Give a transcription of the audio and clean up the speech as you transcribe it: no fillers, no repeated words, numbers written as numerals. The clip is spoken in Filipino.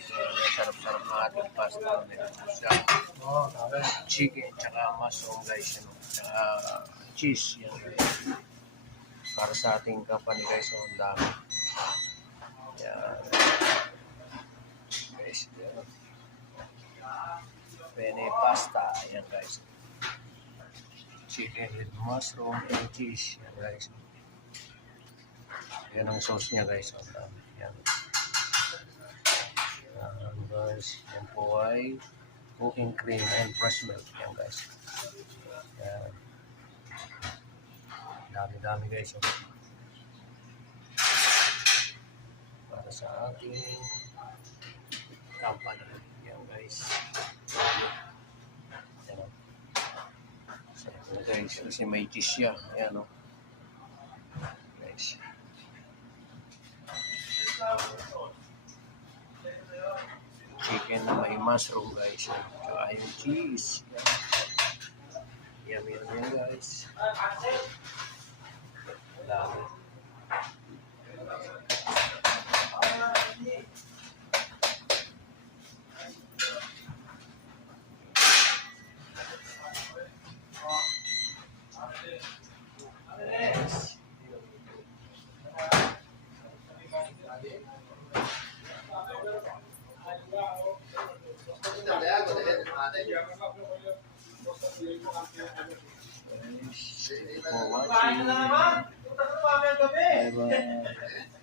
guys. Sarap-sarap na ating pasta. Siya. Chicken, tsaka mushroom guys. Tsaka cheese. Yan guys. Para sa ating company guys. Ang dami. Yan. Guys. Yan. Penne pasta. Yan guys. Chicken with mushroom and cheese. Yan guys. Yan ang sauce niya guys. Yan. Guys, yan po ay cooking cream and fresh milk. Yan guys. Yan. Dami-dami guys. Para sa ating company. Yan guys. Yan. So, guys, kasi may cheese siya. Yan o. Guys. Chicken na may mushroom guys. Tsaka yung cheese. Yummy yan guys. Dami. Thank you for watching. Bye-bye.